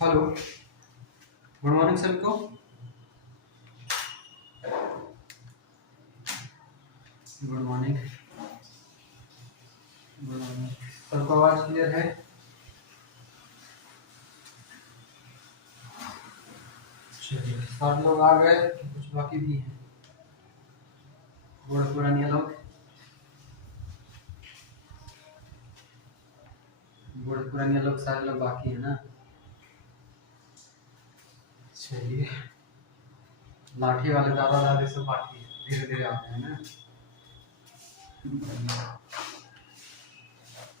Hello, good morning सभी को। Good morning. Good morning. सबको आवाज क्लियर है? चलिए, सब लोग आ गए कि कुछ बाकी भी हैं? बूढ़े पुरानिया लोग, बूढ़े पुरानिया लोग सारे लोग बाकी है ना? चलिए, लाठी वाले दादा दादी सब बाकी है, धीरे धीरे आते हैं ना।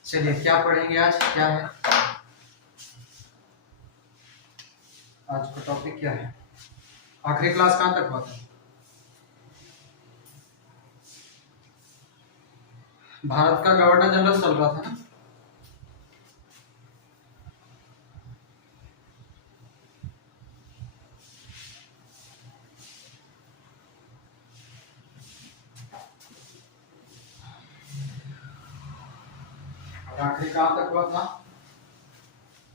चलिए, क्या पढ़ेंगे आज? क्या है आज का टॉपिक? क्या है? आखिरी क्लास कहाँ तक हुआ था? भारत का गवर्नर जनरल चल रहा था ना? और आखिरी कहाँ तक हुआ था?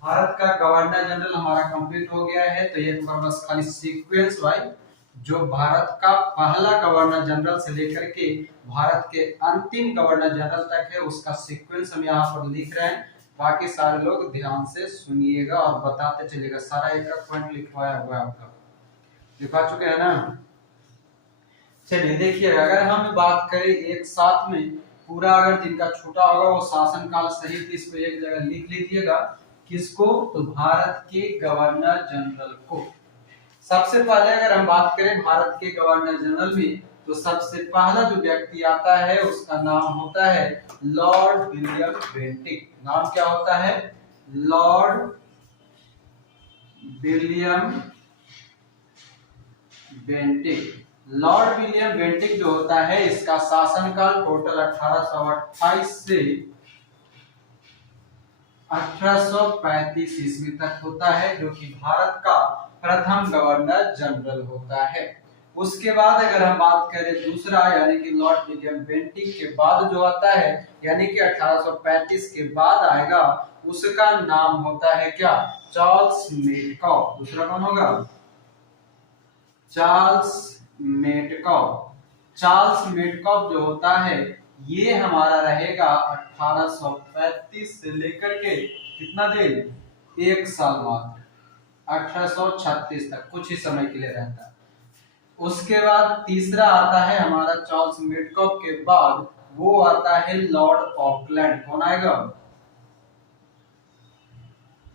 भारत का गवर्नर जनरल हमारा कंप्लीट हो गया है। तो ये तो बस खाली सीक्वेंस वाइज जो भारत का पहला गवर्नर जनरल से लेकर के भारत के अंतिम गवर्नर जनरल तक है, उसका सीक्वेंस हम यहाँ पर लिख रहे हैं। बाकी सारे लोग ध्यान से सुनिएगा और बताते चलिएगा। सारा एक पॉइंट लिखवाया हुआ है आपका, लिखवा चुके हैं ना? चलिए देखिएगा, अगर हम बात करें एक साथ में पूरा, अगर जिनका छोटा होगा वो शासन काल सहित इसको एक जगह लिख लीजिएगा। किसको? तो भारत के गवर्नर जनरल को। सबसे पहले अगर हम बात करें भारत के गवर्नर जनरल में, तो सबसे पहला जो व्यक्ति आता है उसका नाम होता है लॉर्ड विलियम बेंटिक। नाम क्या होता है? Lord William Bentinck. Lord William Bentinck जो होता है, इसका शासनकाल टोटल 1828 से 1835 ईस्वी तक होता है, जो कि भारत का प्रथम गवर्नर जनरल होता है। उसके बाद अगर हम बात करें दूसरा, यानी कि लॉर्ड विलियम बेंटिक के बाद जो आता है, यानी कि 1835 के बाद आएगा, उसका नाम होता है क्या? Charles Metcalfe. दूसरा कौन होगा? Charles Metcalfe. चार्ल्स मेटकॉफ जो होता है, ये हमारा रहेगा 1835 से लेकर के कितना दिन? एक साल बाद 1836 तक, कुछ ही समय के लिए रहता है। उसके बाद तीसरा आता है हमारा चार्ल्स मेटकॉफ के बाद, वो आता है लॉर्ड ऑकलैंड। कौन आएगा?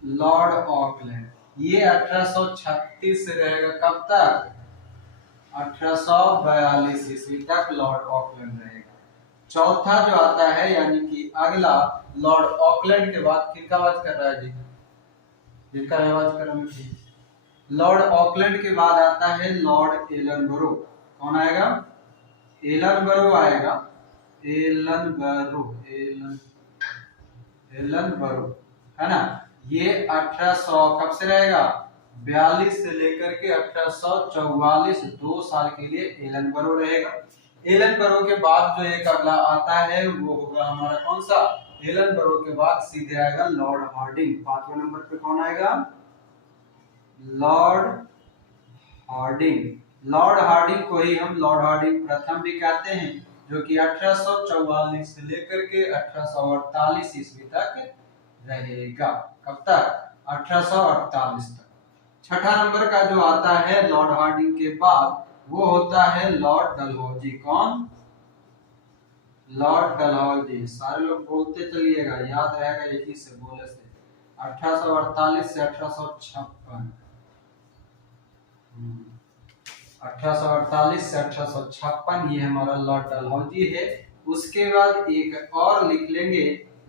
Lord Auckland. ये 1836 से रहेगा कब तक? 1842 ईस्वी तक लॉर्ड ऑकलैंड रहेगा। चौथा जो आता है, यानी कि अगला लॉर्ड ऑकलैंड के बाद किसका आवाज कर रहा है जी? जिनका आवाज कर रहा है। लॉर्ड ऑकलैंड के बाद आता है लॉर्ड एलनबरो। कौन आएगा? एलनबरो आएगा। एलनबरो, एलनबरो है ना? ये 1800 कब से रहेगा? 42 से लेकर के 1844, 2 साल के लिए एलनबरो रहेगा। एलनबरो के बाद जो एक अगला आता है वो होगा हमारा कौन सा? एलनबरो के बाद सीधे आएगा लॉर्ड हार्डिंग। 5वें नंबर पे कौन आएगा? Lord Hardinge. लॉर्ड हार्डिंग को ही हम लॉर्ड हार्डिंग प्रथम भी कहते हैं, जो कि 1844 से लेकर के 1848 ईस्वी तक रहेगा। कब तक? 1848 तक। छठा नंबर का जो आता है लॉर्ड हार्डिंग के बाद, वो होता है लॉर्ड डलहौजी। कौन? लॉर्ड डलहौजी। सारे लोग बोलते चलिएगा, याद रहेगा यही से बोले से। 1848 से 1856, 1848 से 1856 ये हमारा लॉर्ड डलहौजी है। उसके बाद एक और लिख लेंगे,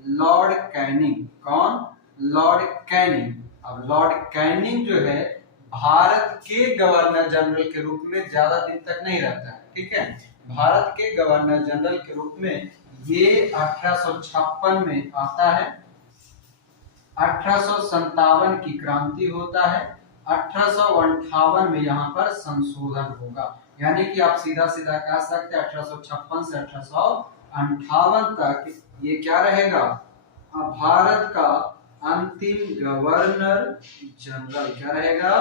लॉर्ड कैनिंग। कौन? Lord Canning. अब लॉर्ड कैनिंग जो है भारत के गवर्नर जनरल के रूप में ज्यादा दिन तक नहीं रहता है, ठीक है? भारत के गवर्नर जनरल के रूप में ये 1856 में आता है। 1857 की क्रांति होता है। 1858 में यहाँ पर संशोधन होगा, यानी कि आप सीधा सीधा कह सकते हैं 1856 से 1858 तक ये क्या रहेगा? भारत का अंतिम गवर्नर जनरल, क्या रहेगा?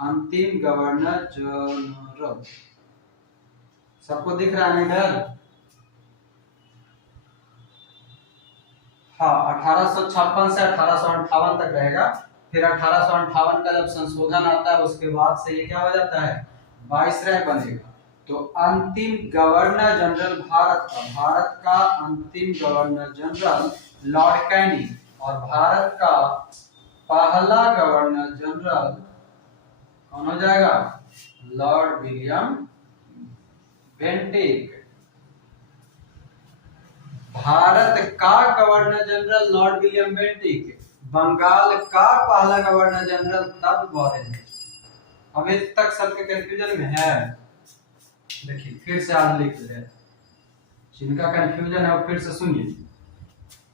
अंतिम गवर्नर जनरल। सबको दिख रहा है इधर? हाँ, 1856 से 1858 तक रहेगा। फिर 1858 का जब संशोधन आता है उसके बाद से ये क्या हो जाता है? वाइसराय बनेगा। तो अंतिम गवर्नर जनरल भारत का अंतिम गवर्नर जनरल लॉर्ड कैनी, और भारत का पहला गवर्नर जनरल कौन हो जाएगा? Lord William Bentinck. भारत का governor general Lord William Bentinck, Bengal का पहला गवर्नर जनरल तब वॉरेन। अभी तक सबके कंफ्यूजन में है? देखिए फिर से आज लिख रहे हैं, जिनका कंफ्यूजन है वो फिर से सुनिए।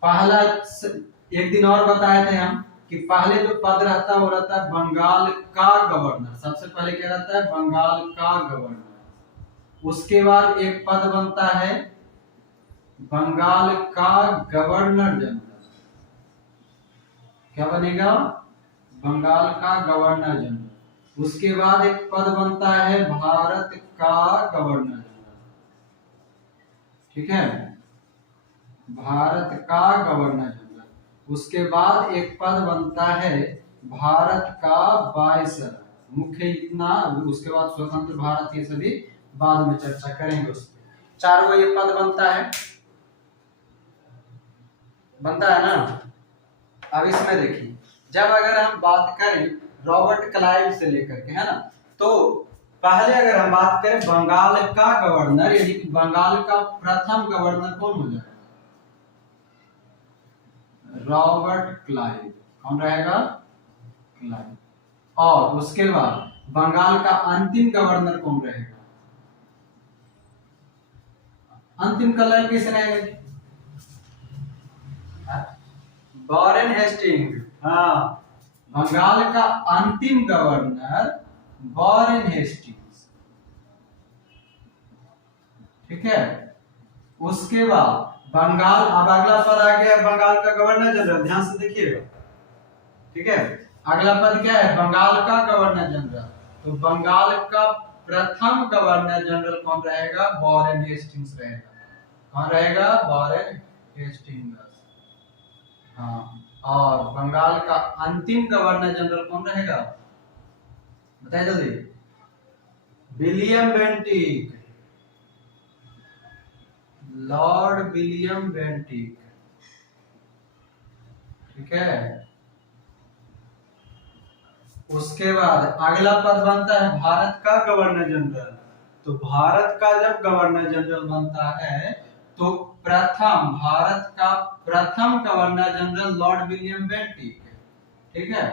पहला एक दिन और बताए थे हम कि पहले जो पद रहता है वो रहता है बंगाल का गवर्नर। सबसे पहले क्या रहता है? बंगाल का गवर्नर। उसके बाद एक पद बनता है बंगाल का गवर्नर जनरल। क्या बनेगा? बंगाल का गवर्नर जनरल। उसके बाद एक पद बनता है भारत का गवर्नर जनरल। ठीक है, भारत का गवर्नर जनरल। उसके बाद एक पद बनता है भारत का वायसराय, मुख्य इतना। उसके बाद स्वतंत्र भारत, ये सभी बाद में चर्चा करेंगे उस पर। चारों ये पद बनता है ना। अब इसमें देखिए, जब अगर हम बात करें रॉबर्ट क्लाइव से लेकर के, है ना, तो पहले अगर हम बात करें बंगाल का गवर्नर, यानी कि बंगाल का प्रथम गवर्नर कौन हो जाएगा? Robert Clive. कौन रहेगा? क्लाइव। और उसके बाद बंगाल का अंतिम गवर्नर कौन रहेगा? अंतिम क्लाइव किस रहेगा? Warren Hastings. हाँ, बंगाल का अंतिम गवर्नर वॉरेन हेस्टिंग्स। ठीक है, उसके बाद बंगाल, अब अगला पद आ गया बंगाल का गवर्नर जनरल। ध्यान से देखिएगा। ठीक है, अगला पद क्या है? बंगाल का गवर्नर जनरल। तो बंगाल का प्रथम गवर्नर जनरल कौन रहेगा? वॉरेन हेस्टिंग्स रहेगा। कौन रहेगा? Warren Hastings. हाँ, और बंगाल का अंतिम गवर्नर जनरल कौन रहेगा? बताइए जल्दी। William Bentinck, Lord William Bentinck. ठीक है, उसके बाद अगला पद बनता है भारत का गवर्नर जनरल। तो भारत का जब गवर्नर जनरल बनता है तो भारत का प्रथम governor general Lord William Bentinck. ठीक है,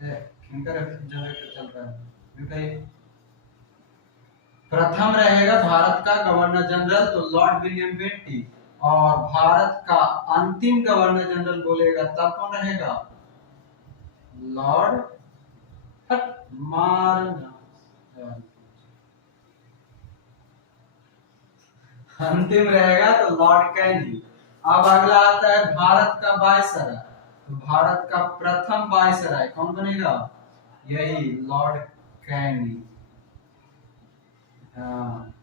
जनरेटर चल रहा है। प्रथम रहेगा भारत का गवर्नर जनरल तो लॉर्ड विलियम बेंटिक, और भारत का अंतिम गवर्नर जनरल बोलेगा तब कौन रहेगा? लॉर्ड अंतिम रहेगा तो लॉर्ड कैनी। अब अगला आता है भारत का वायसराय। तो भारत का प्रथम वायसराय कौन बनेगा? यही लॉर्ड कैनी। हाँ,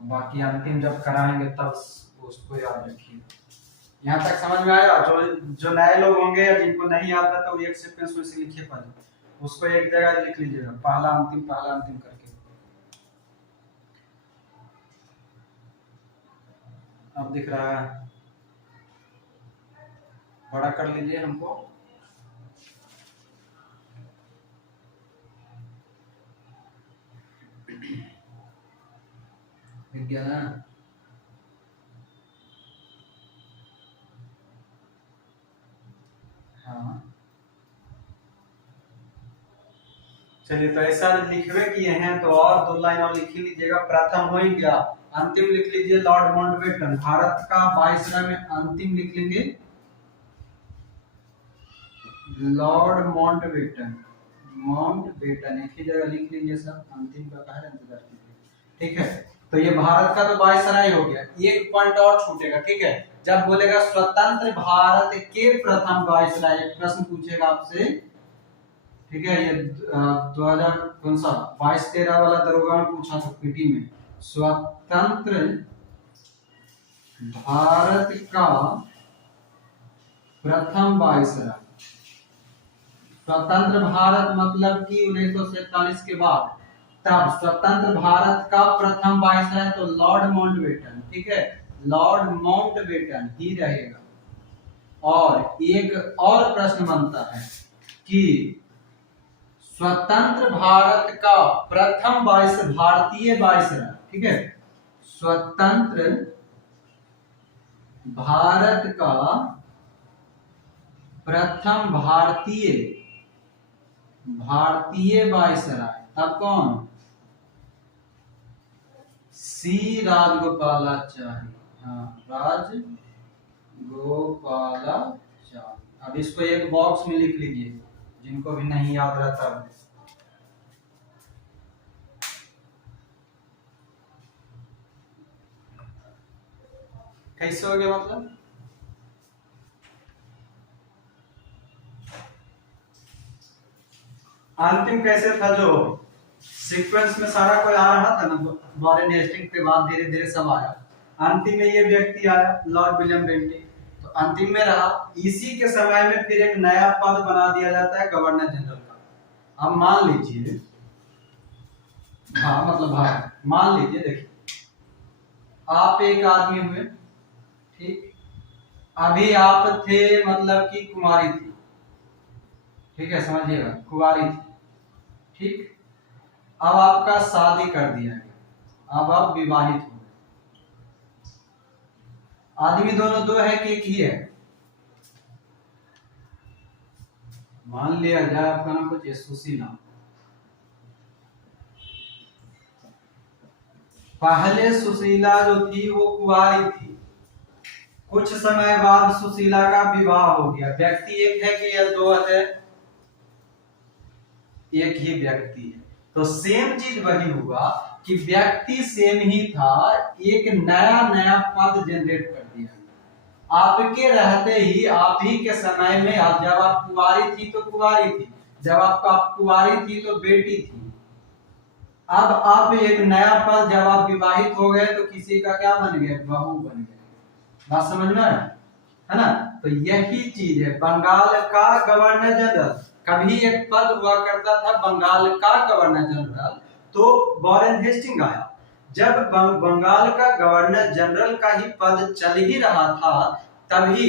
बाकी अंतिम जब कराएंगे तब उसको याद रखिए। यहाँ तक समझ में आया? जो नए लोग होंगे या जिनको नहीं आता तो एक सीक्वेंस में से लिखिए, पहले उसको एक जगह लिख लीजिएगा, पहला अंतिम करके। अब दिख रहा है? बड़ा कर लीजिए हमको। दिख गया ना? हाँ, चलिए, तो ऐसा लिखवे किए हैं तो और 2 लाइन और लिख लीजिएगा। प्रथम हो ही गया, अंतिम लिख लीजिए लॉर्ड माउंटबेटन। भारत का वायसराय में अंतिम लिख लेंगे लॉर्ड माउंटबेटन। एक ही जगह लिख लीजिए सब, अंतिम का कहा इंतजार कीजिए। ठीक है, तो ये भारत का तो वायसराय हो गया। एक पॉइंट और छूटेगा। ठीक है, जब बोलेगा स्वतंत्र भारत के प्रथम वायसराय, एक प्रश्न पूछेगा आपसे, ठीक है, ये 2000 कौन सा 22-23 वाला दरोगा में पूछा था पीटी में। स्वतंत्र भारत का प्रथम वायसराय, स्वतंत्र भारत मतलब कि 1947 के बाद, तब स्वतंत्र भारत का प्रथम वायसराय तो लॉर्ड माउंटबेटन, ठीक है, लॉर्ड माउंटबेटन ही रहेगा। और एक और प्रश्न बनता है कि स्वतंत्र भारत का प्रथम भारतीय वायसराय, ठीक है, स्वतंत्र भारत का प्रथम भारतीय वायसराय तब कौन, सी राजगोपालाचारी, हाँ राजगोपालाचारी। अब इसको एक बॉक्स में लिख लीजिए जिनको भी नहीं याद रहता है। कैसे हो गया मतलब, अंतिम कैसे था, जो सीक्वेंस में सारा कोई आ रहा था ना, वॉरेन हेस्टिंग के बाद धीरे धीरे सब आया, अंतिम में ये व्यक्ति आया लॉर्ड विलियम बेंटिंग, तो अंतिम में रहा। इसी के समय में फिर एक नया पद बना दिया जाता है गवर्नर जनरल का। अब मान लीजिए, हाँ मतलब हाँ मान लीजिए, देखिए आप एक आदमी हुए, ठीक, अभी आप थे मतलब कि कुमारी थी, ठीक है, समझिएगा कुमारी थी, ठीक, अब आपका शादी कर दिया गया, अब आप विवाहित हो गए। आदमी दोनों दो है कि एक ही है, मान लिया जाए आपका नाम कुछ सुशीला, पहले सुशीला जो थी वो कुंवारी थी, कुछ समय बाद सुशीला का विवाह हो गया। व्यक्ति एक है कि या दो है, एक ही व्यक्ति है, तो सेम चीज वही हुआ कि व्यक्ति सेम ही था, एक नया नया पद जनरेट कर दिया आपके रहते ही, आप ही के समय में। आप जब आप कुंवारी थी तो कुंवारी थी, जब आप कुंवारी थी तो बेटी थी, अब आप एक नया पद, जब आप विवाहित हो गए तो किसी का क्या बन गया, बहू बन गया। बात समझ में है ना। तो यही चीज है, बंगाल का गवर्नर जनरल, कभी एक पद हुआ करता था बंगाल का गवर्नर जनरल, तो वॉरेन हेस्टिंग आया। जब बंगाल का गवर्नर जनरल का ही पद चल ही रहा था, तभी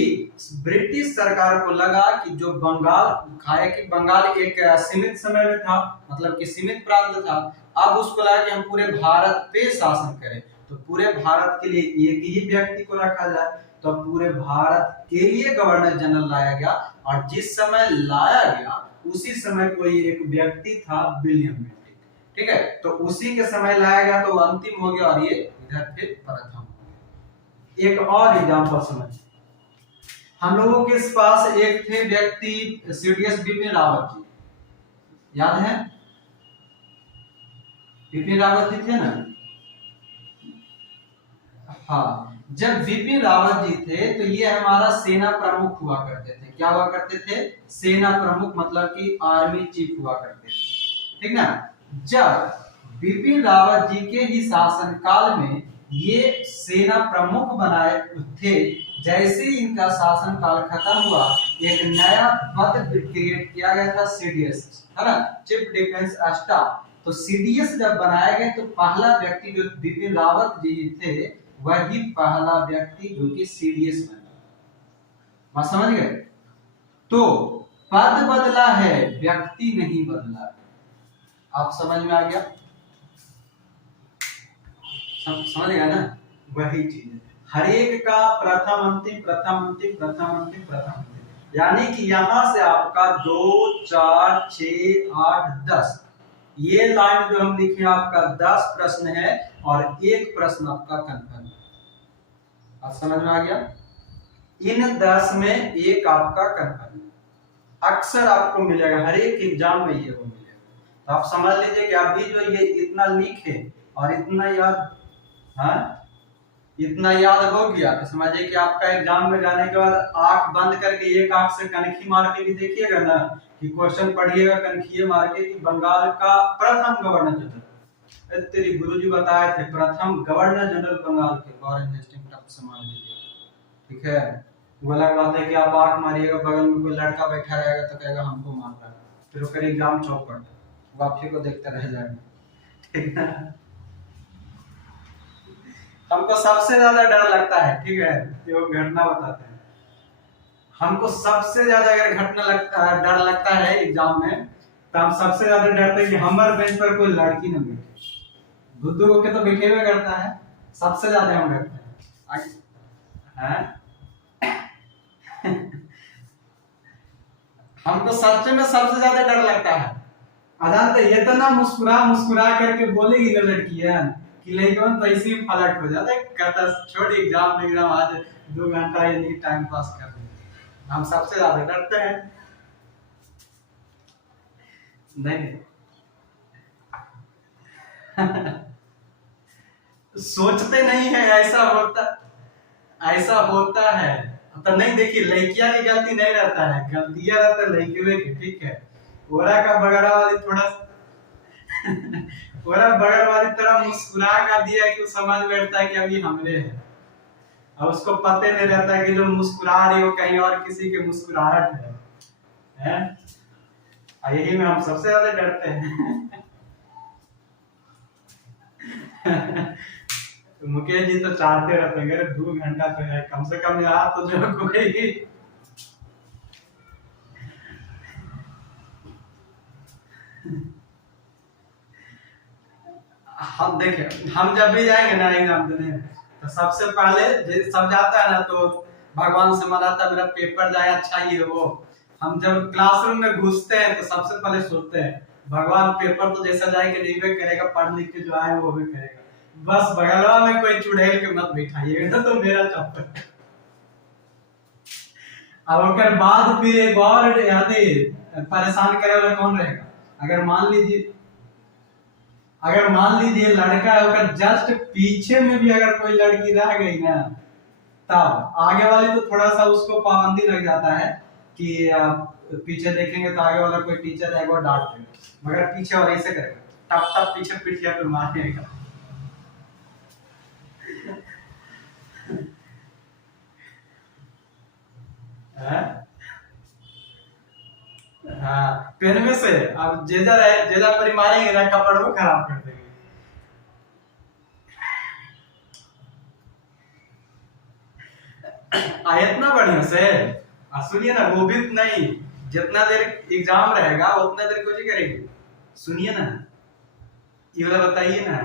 ब्रिटिश सरकार को लगा कि जो बंगाल खाए कि बंगाल एक सीमित समय में था, मतलब कि सीमित प्रांत था, अब उसको लगा कि हम पूरे भारत पे शासन करें, तो पूरे भारत के लिए एक ही व्यक्ति को रखा जाए, तो पूरे भारत के लिए गवर्नर जनरल लाया गया। और जिस समय लाया गया उसी समय कोई एक व्यक्ति था विलियम बेंटिंग, ठीक है, तो उसी के समय लाया गया, तो अंतिम हो गया और ये इधर फिर प्रथम हो गया। एक और एग्जांपल समझिए, हम लोगों के पास एक थे व्यक्ति सीडीएस बिपिन रावत जी, याद है बिपिन रावत जी थे ना। हाँ, जब बिपिन रावत जी थे तो ये हमारा सेना प्रमुख हुआ करते थे। क्या हुआ करते थे, सेना प्रमुख, मतलब कि आर्मी चीफ हुआ करते थे, ठीक ना। जब बिपिन रावत जी के ही शासन काल में ये सेना प्रमुख बनाए थे, जैसे ही इनका शासन काल खत्म हुआ, एक नया पद क्रिएट किया गया था, सीडीएस, है ना, चीफ डिफेंस स्टाफ। तो सीडीएस जब बनाया गया तो पहला व्यक्ति जो बिपिन रावत जी थे, वही पहला व्यक्ति जो कि सीडीएस बना। बात समझ गए। तो पद बदला है, व्यक्ति नहीं बदला। आप समझ में आ गया, समझ गया ना, वही चीज है। हर एक का प्रथम अंतिम प्रथम अंतिम प्रथम अंतिम प्रथम अंतिम, यानी कि यहां से आपका 2 4 6 8 10, ये लाइन जो हम लिखे आपका 10 प्रश्न है और एक प्रश्न आपका कंफर्म। आप समझ में आ गया। इन 10 में एक आपका कंफर्म अक्सर आपको मिलेगा, हर एक एग्जाम में ये हो मिलेगा। तो आप समझ लीजिए कि अभी जो ये इतना लिखे और इतना याद, हाँ इतना याद हो गया तो समझिए कि आपका एग्जाम में जाने के बाद आंख बंद करके एक आंख से कनखी मार के भी देखिएगा ना कि क्वेश्चन पढ़िएगा कनखी मार के कि बंगाल का प्रथम गवर्नर जनरल, तेरी गुरुजी बताए थे प्रथम गवर्नर जनरल बंगाल के, और इंटरेस्टिंग टफ से मान लीजिए। ठीक है, वो अलग बात है कि आप आंख मारिएगा बगल में कोई लड़का बैठा रहेगा तो कहेगा हमको मार रहा है, फिर वो एग्जाम चौपट, वो आप ही को देखते रह जाएंगे। ठीक है, हमको सबसे ज्यादा डर लगता है, ठीक है, ये वो घटना बताते हैं, हमको सबसे ज्यादा अगर डर लगता है एग्जाम में, तो हम सबसे ज्यादा डरते हैं कि हमारे बेंच पर कोई लड़की न बैठे। बुद्धू के तो बैठे हुए करता है, सबसे ज्यादा हम डरते हैं। हमको सच में सबसे ज्यादा डर लगता है। अजान तो ये तो ना मुस्कुरा मुस्कुरा करके बोलेगी ना लड़कियां कि लेकिन तो ऐसे ही पलट हो जाता है, कहता छोड़ एग्जाम आज 2 घंटा ये नहीं टाइम पास कर लेंगे। हम सबसे ज्यादा डरते हैं। नहीं सोचते नहीं है, ऐसा होता है तो नहीं। देखिए लड़कियां की गलती नहीं रहता है, गलतियां रहता है लड़कियों की। ठीक है, ओरा का बगड़ा वाली थोड़ा ओरा बगड़ वाली तरह मुस्कुरा कर दिया कि वो समझ बैठता है कि अभी हमले है, और उसको पता नहीं रहता है कि जो मुस्कुरा रही हो कहीं और किसी की मुस्कुराहट है? यही में हम सबसे ज्यादा डरते हैं। तो मुकेश जी तो चाहते रहते हैं 2 घंटा तो है कम से कम यार, तो जो कोई हम देखे, हम जब भी जाएंगे ना एग्जाम देने तो सबसे पहले सब जाता है ना तो भगवान से मनाता है मेरा पेपर जाए अच्छा ही है वो। हम जब क्लासरूम में घुसते हैं तो सबसे पहले सोचते हैं भगवान पेपर तो जैसा जाएगा रीवे करेगा, पढ़ लिख के जो आए वो भी करेगा, बस बगलवा में कोई चुड़ैल के मत बैठाइएगा तो मेरा चप्पल। अब अगर बाद फिर एक और यानी परेशान करे वाला कौन रहेगा? अगर मान लीजिए लड़का है और जस्ट पीछे में भी अगर कोई लड़की रह गई ना, तब आगे वाले तो थोड़ा सा उसको पाबंदी लग जाता है कि पीछे देखेंगे तो आगे वाला कोई टीचर है वो डांट देगा, मगर पीछे वाला ऐसे करेगा टप टप पीछे पिटिया पे मारेगा। हाँ, पेन में से अब जेजा परी मारेंगे ना कपड़ को खराब कर देंगे। आयत ना बढ़िया से सुनिए ना, वो भी नहीं, जितना देर एग्जाम रहेगा उतना देर कुछ करेगी, सुनिए ना ये वाला बताइए ना।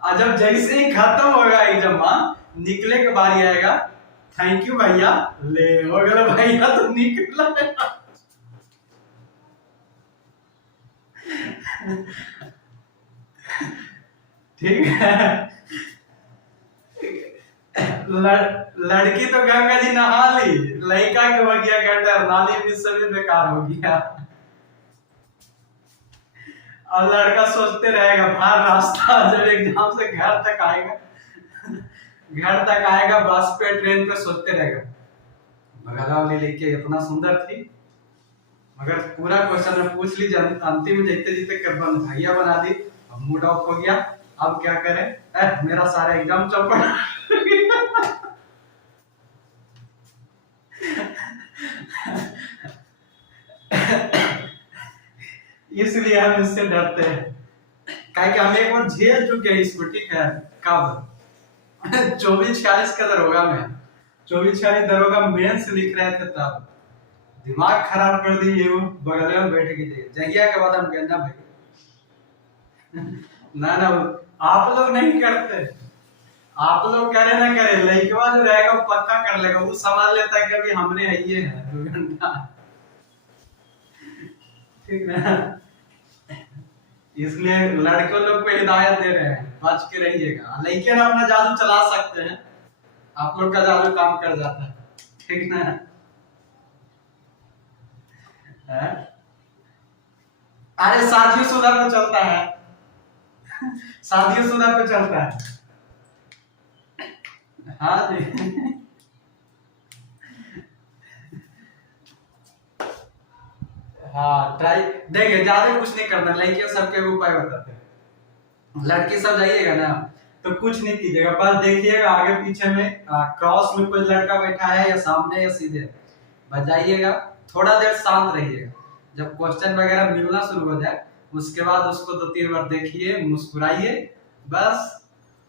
आज जब जैसे ही खत्म होगा एग्जाम निकले के बारी आएगा, थैंक यू भैया ले हो गया भैया तो निकला। ठीक है, लड़की तो गंगा जी नहा ली, लड़का के हो गया गटर, नाली भी सभी बेकार हो गया। और लड़का सोचते रहेगा बाहर रास्ता, जब एग्जाम से घर तक आएगा बस पे ट्रेन पे सोचते रहेगा बगला वाली लड़की इतना सुंदर थी, मगर पूरा क्वेश्चन में पूछ लीजिए अंतिम में जीते जीते कर भैया बना दी, अब मूड ऑफ हो गया, अब क्या करें, मेरा सारा एग्जाम चौपट। इसलिए हम इससे डरते हैं, कि हम एक बार झेल चुके हैं इसको। ठीक है, कब 24-46 का दरोगा में 24-46 दरोगा मेंस लिख रहे थे तब दिमाग खराब कर दी ये बगल में बैठ के जहिया के बाद हम कहना भाई ना ना आप लोग नहीं करते, आप लोग करे ना करे लड़का जो रहेगा वो पक्का कर लेगा, वो समझ लेता है कि अभी हमने ये है 2 घंटा। ठीक ना, इसलिए लड़कों लोग को हिदायत दे रहे हैं बच के रहिएगा, लेकिन अपना जादू चला सकते हैं, आप लोग का जादू काम कर जाता है। ठीक ना है? अरे शादीशुदा पे चलता है, शादीशुदा पे चलता है। हाँ जी। हाँ ट्राई, देखिए ज्यादा कुछ नहीं करना, लड़कियां सबके उपाय बताते हैं। लड़की सब जाइएगा ना तो कुछ नहीं कीजिएगा, बस देखिएगा आगे पीछे में क्रॉस में कोई लड़का बैठा है या सामने या सीधे, बस जाइएगा, थोड़ा देर शांत रहिएगा। जब क्वेश्चन वगैरह मिलना शुरू हो जाए उसके बाद उसको 2-3 बार देखिए, मुस्कुराइए, बस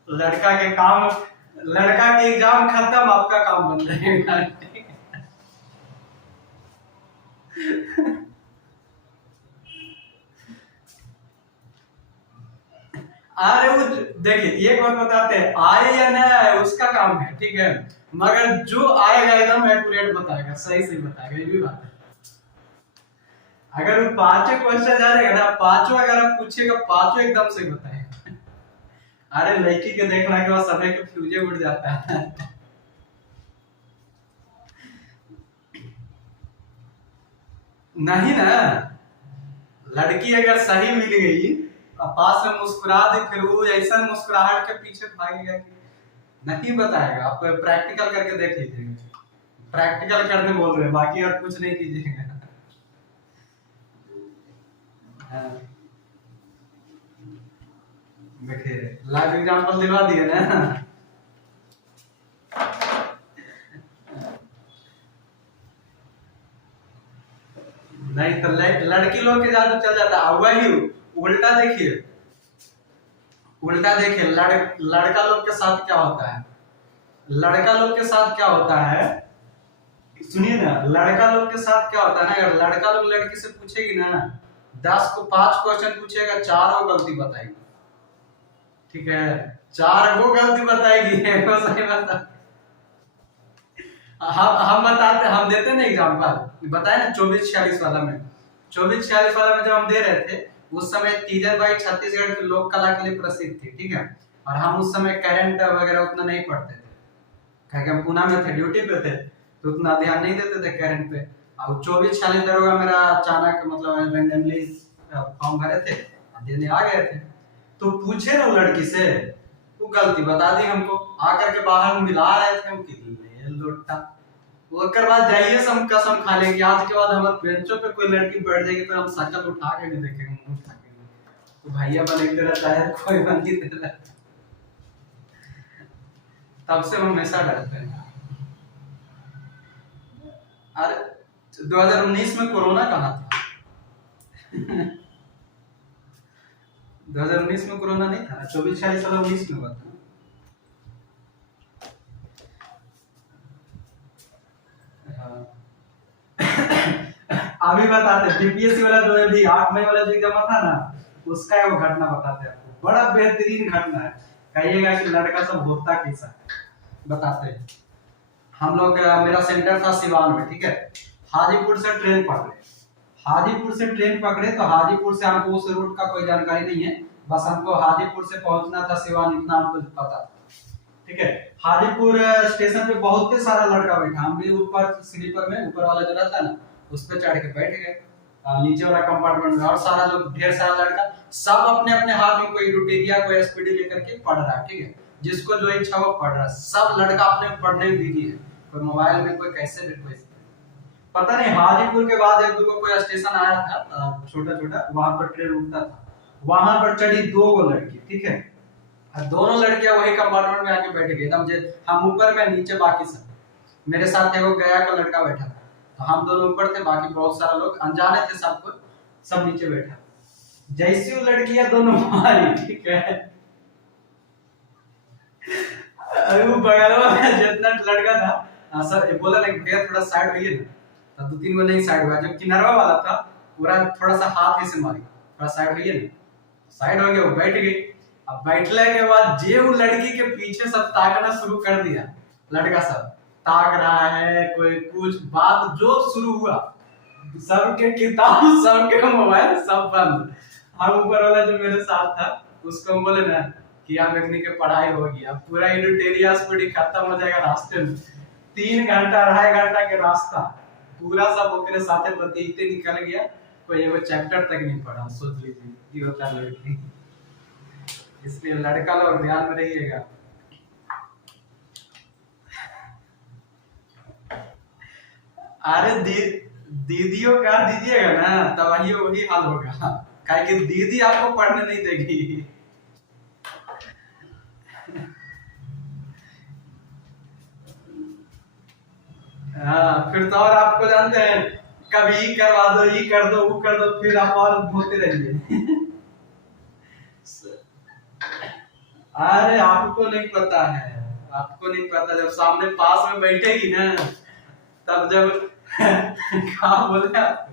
लड़का के काम, लड़का के एग्जाम खत्म, आपका काम बन जाएगा। अरे वो देखिए एक बात बताते हैं, आए या ना आए उसका काम है, ठीक है, मगर जो आएगा एकदम एक्यूरेट बताएगा, सही सही बताएगा, ये भी बात है। अगर वो पांचों क्वेश्चन जानेगा ना, पांचों अगर आप पूछिएगा पांचों एकदम सही बताएगा। अरे लड़की के देखने के बाद समय के फ्यूजे उड़ जाता है। नहीं ना, लड़की अगर सही मिल गई और पास में मुस्कुरा दी, फिर वो ऐसा मुस्कुराहट के पीछे भागेगा कि नहीं बताएगा। आप प्रैक्टिकल करके देख लीजिएगा, प्रैक्टिकल करने बोल रहे हैं, बाकी और कुछ नहीं कीजिएगा। हाँ, देखिए लाइव एग्जांपल दिलवा दिए ना। नहीं तो लड़की लोग के जादू चल जाता है, वही उल्टा देखिए, उल्टा देखिए लड़का लोग के साथ क्या होता है, लड़का लोग के साथ क्या होता है, सुनिए ना, लड़का लोग के साथ क्या होता है ना, अगर लड़का लोग लड़की से पूछेगी ना, 10 को 5 क्वेश्चन पूछेगा, 4 वो गलती बताएगी, ठीक है, 4 वो गलती बताएगी, एक को सही बता। हम बताते, हम देते ना एग्जांपल, बताए ना 24-46 वाला में, 24-46 वाला में जब हम दे रहे थे, उस समय तीजन भाई छत्तीसगढ़ की लोक कला के लिए प्रसिद्ध थी, ठीक है, और हम उस समय करंट वगैरह उतना नहीं पढ़ते थे, क्या हम पुणे में थे, ड्यूटी पे थे, तो उतना ध्यान नहीं देते थे करंट पे। अब 24-46 दरोगा मेरा अचानक मतलब रैंडमली फॉर्म भरे थे, देने आ गए थे, तो पूछे ना लड़की से, वो गलती बता दी हमको, आकर के बाहर मिला रहे थे हम कि ले लोटा, ओकर बाद जाइए हम कसम खा लेंगे आज के बाद हमारे बेंचों पे कोई लड़की बैठ जाएगी तो हम शक्ल उठा के नहीं देखेंगे, मुंह उठा के नहीं। तो भैया बने तेरा चाहे कोई बन ही तेरा, तब से हम हमेशा डरते हैं। अरे 2019 में कोरोना कहाँ था? 2019 में कोरोना नहीं था, 24-46 वाला 19 में हुआ था। हाँ। अभी बताते बीपीएससी वाला जो अभी 8 मई वाला जो एग्जाम था ना, उसका वो घटना बताते हैं आपको, बड़ा बेहतरीन घटना है, कहिएगा कि लड़का सब होता कैसा है, बताते हैं। हम लोग मेरा सेंटर था सिवान में, ठीक है, हाजीपुर से ट्रेन पकड़े, हाजीपुर से ट्रेन पकड़े तो हाजीपुर से हमको उस रूट का कोई जानकारी नहीं है, बस हमको हाजीपुर से पहुंचना था सिवान, इतना हमको पता था, ठीक है। हाजीपुर स्टेशन पे बहुत सारा लड़का बैठा, हम भी ऊपर स्लीपर में, ऊपर वाला जो रहता है ना उस पे चढ़ के बैठ गए, नीचे वाला कंपार्टमेंट में, और सारा लोग, ढेर सारा लड़का, सब अपने अपने हाथ में कोई रुटेरिया कोई एसपीडी लेकर के पढ़ रहा है, ठीक है, जिसको जो इच्छा वो पढ़ रहा है, सब लड़का अपने पढ़ने में बिजी है, कोई मोबाइल में, कोई कैसे भी, कोई पता नहीं। हाजीपुर के बाद एक दो कोई स्टेशन आया था छोटा छोटा, वहां पर ट्रेन रुकता था, वहां पर चढ़ी 2 लड़की, ठीक है, दोनों लड़कियां वही कंपार्टमेंट में आके बैठ गई एकदम, हम ऊपर में नीचे बाकी सब, मेरे साथ एगो गया का लड़का बैठा था, तो हम दोनों ऊपर थे, बाकी बहुत सारा लोग अनजाने थे, सबको सब नीचे बैठा, जैसी वो लड़कियां दोनों हमारी, ठीक है, अरे वो बगल में जितना लड़का था सर बोला ना भैया थोड़ा साइड होइए ना, तो 2-3 गो नहीं साइड हुआ, जो किनारा वाला था पूरा थोड़ा सा हाथ ऐसे मारी, थोड़ा साइड होइए ना, साइड हो गया, वो बैठ गई। अब बैठने के बाद जे वो लड़की के पीछे सब ताकना शुरू कर दिया, लड़का सब ताक रहा है, कोई कुछ बात जो शुरू हुआ, सबके किताब सबके मोबाइल सब बंद, हम ऊपर वाला जो मेरे साथ था उसको हम बोले ना कि आप देखने के पढ़ाई हो गया, पूरा यूनिटेरिया स्पीड खत्म हो जाएगा रास्ते में, 3 घंटा 2.5 घंटा के रास्ता पूरा सब ओकरे साथे बतीते निकल गया, कोई एगो चैप्टर तक नहीं पढ़ा, सोच लीजिए ये होता है लड़की। इसलिए लड़का लोग ध्यान में रहिएगा। अरे दीदियों का दीजिएगा ना, तब वही हाल होगा, काहे कि दीदी आपको पढ़ने नहीं देगी। हाँ, फिर तो और आपको जानते हैं, कभी ये करवा दो, ये कर दो, वो कर दो, फिर आप और बोलते रहिए। अरे आपको नहीं पता है, आपको नहीं पता, जब सामने पास में बैठेगी ना, तब जब क्या बोले आपको,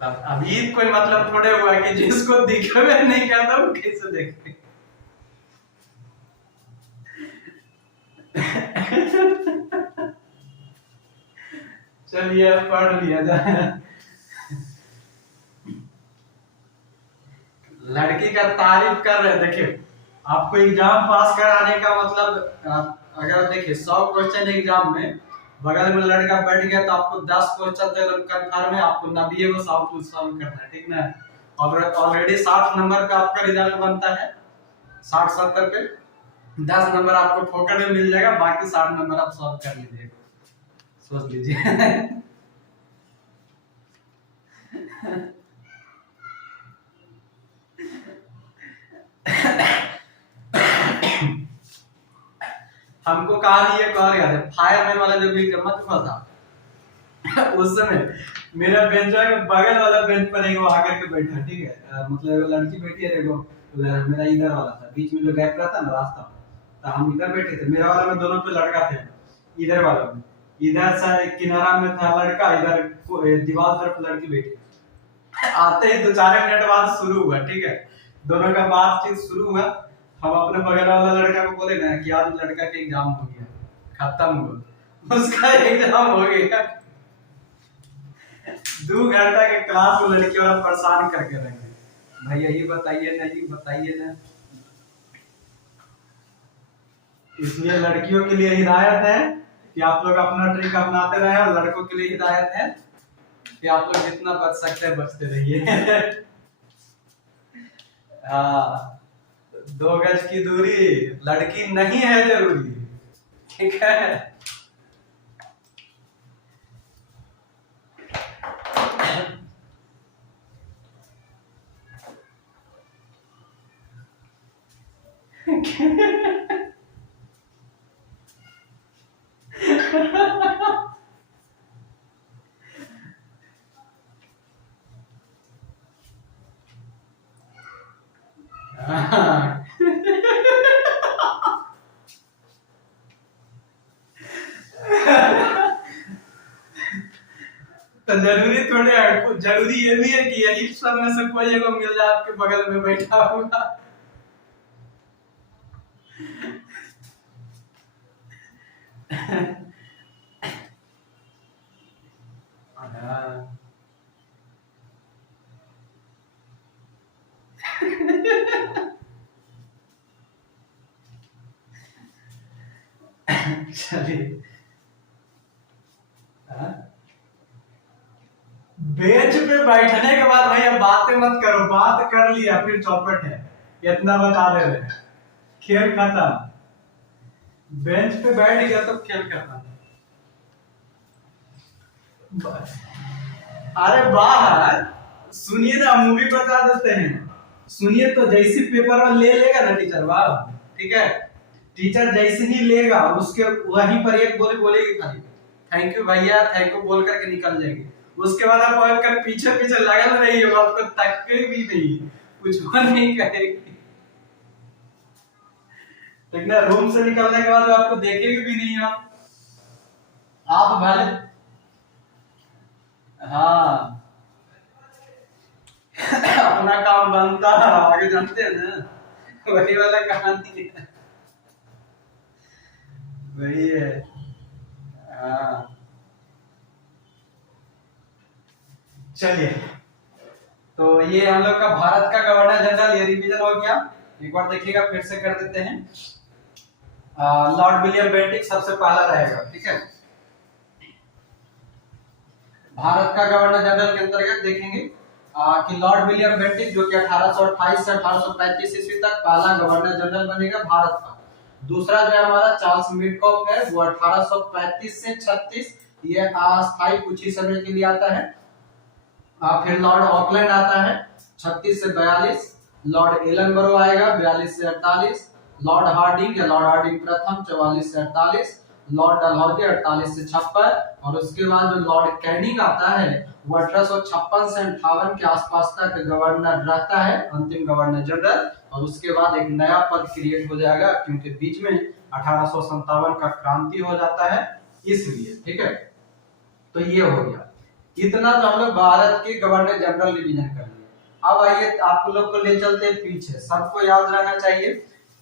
तब अभी कोई मतलब थोड़े हुआ कि जिसको दिखे नहीं करता वो कैसे देखे। चलिए अब पढ़ लिया जाए। लड़की का तारीफ कर रहे, देखिए आपको एग्जाम पास कराने का मतलब, अगर देखिए 100 क्वेश्चन एग्जाम में बगल में लड़का बैठ गया तो आपको 10 क्वेश्चन तो एकदम कंफर्म है, आपको 90 को सॉल्व करना है, ठीक ना। और ऑलरेडी 60 नंबर का आपका रिजल्ट बनता है, 60-70 पे 10 नंबर आपको फोकट में मिल जाएगा, बाकी 60 नंबर आप सॉल्व कर लीजिएगा, सोच लीजिए। हमको कहानी एक और याद है, फायरमैन वाला जब भी मत हुआ था, उस समय मेरा बेंच के बगल वाला बेंच पर एक आकर के बैठा, ठीक है, मतलब लड़की बैठी है, देखो मेरा इधर वाला था, बीच में जो गैप रहता ना रास्ता, तो हम इधर बैठे थे, मेरा वाला में दोनों पे लड़का थे, इधर वाला में, इधर से किनारा में था लड़का, इधर दीवार तरफ लड़की बैठी। आते ही 2-4 मिनट बाद शुरू हुआ, ठीक है, दोनों का बातचीत शुरू हुआ, हम अपने बगल वाला लड़का को बोले ना कि आज लड़का का एग्जाम हो गया, खत्म हुआ, उसका एग्जाम हो गया। 2 घंटा के क्लास में लड़की वाला परेशान करके रखे, भैया ये बताइए ना, ये बताइए ना। इसलिए लड़कियों के लिए हिदायत है कि आप लोग अपना ट्रिक अपनाते रहे, और लड़कों के लिए हिदायत है कि आप लोग जितना बच सकते हैं बचते रहिए। हाँ, 2 गज की दूरी, लड़की नहीं है जरूरी, ठीक है। हाँ। तो जरूरी थोड़े है, जरूरी ये भी है कि यही सब में से कोई एगो मिल जाए आपके बगल में बैठा हुआ। हाँ। चलिए, बेंच पे बैठने के बाद भाई अब बातें मत करो, बात कर लिया फिर चौपट है, इतना बता दे रहे हैं, खेल खत्म। बेंच पे बैठ गया तो खेल खत्म। अरे बाहर सुनिए ना, मूवी बता देते हैं, सुनिए तो, जैसी पेपर में ले लेगा ना टीचर, वाह, ठीक है, टीचर जैसे ही लेगा उसके वहीं पर एक बोली बोलेगी खाली, थैंक यू भैया, थैंक यू बोल करके निकल जाएगी। उसके बाद आप और कर पीछे पीछे लगल रही हो, आपको तक भी नहीं, कुछ नहीं कहेगी, लेकिन रूम से निकलने के बाद आपको देखेगी भी नहीं, आप भले, हाँ। अपना काम बनता है, आगे जानते हैं ना, वही वाला कहानी है, वही है। हाँ, चलिए, तो ये हम लोग का भारत का गवर्नर जनरल ये रिवीजन हो गया, एक बार देखिएगा, फिर से कर देते हैं। लॉर्ड विलियम बेंटिक सबसे पहला रहेगा, ठीक है। भारत का गवर्नर जनरल के अंतर्गत देखेंगे कि लॉर्ड विलियम बेंटिक जो कि 1828 से 1835 ईस्वी तक पहला गवर्नर जनरल बनेगा भारत का। दूसरा जो है हमारा चार्ल्स मिडकॉफ है, वो 1835 से 36, ये अस्थायी कुछ ही समय के लिए आता है। फिर लॉर्ड ऑकलैंड आता है 36 से 42, लॉर्ड एलनबरो आएगा 42 से 48, लॉर्ड हार्डिंग या लॉर्ड हार्डिंग प्रथम 44 से 48, लॉर्ड डलहौजी 48 से 56, और उसके बाद जो लॉर्ड कैनिंग आता है वो 1856 से 58 के आसपास तक गवर्नर रहता है, अंतिम गवर्नर जनरल। और उसके बाद एक नया पद क्रिएट हो जाएगा, क्योंकि बीच में 1857 का क्रांति हो जाता है, इसलिए। ठीक है, तो ये हो गया। इतना तो हम लोग भारत के गवर्नर जनरल रिवीजन कर लिए। अब आइए आप लोग को ले चलते हैं पीछे, सबको याद रहना चाहिए।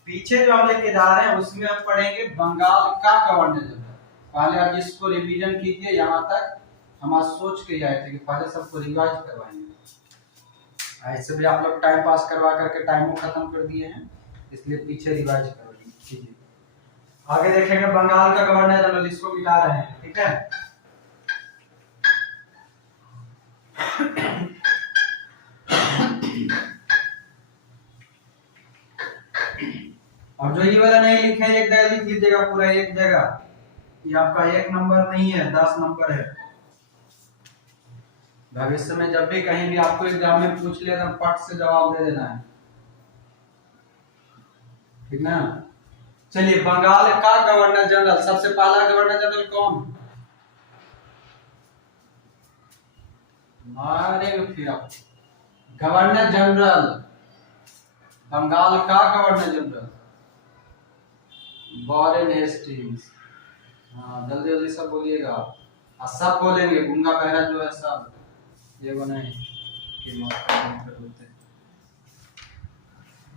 पीछे जो हम लेके जा रहे हैं उसमें हम पढ़ेंगे बंगाल का गवर्नर जनरल। पहले आप इसको रिवीजन कीजिए, यहाँ तक हम आज सोच के आए थे कि पहले सबको रिवाइज करवाएंगे। ऐसे भी आप लोग टाइम पास करवा करके टाइम खत्म कर दिए हैं, इसलिए पीछे रिवाइज कर लीजिए। आगे देखेंगे बंगाल का गवर्नर जनरल, इसको मिटा रहे हैं। ठीक है, और जो ये वाला नहीं लिखे एक जगह लिख लीजिएगा, पूरा एक जगह। ये आपका 1 नंबर नहीं है, 10 नंबर है। भविष्य में जब भी कहीं भी आपको एग्जाम में पूछ लिया तो पट से जवाब दे देना है, ठीक ना। चलिए, बंगाल का गवर्नर जनरल, सबसे पहला गवर्नर जनरल कौन? गवर्नर जनरल, बंगाल का गवर्नर जनरल वॉरेन हेस्टिंग्स। हाँ, जल्दी जल्दी सब बोलिएगा, सब बोलेंगे, गुंगा बहरा जो है सब, ये वो नहीं कि कर लेते,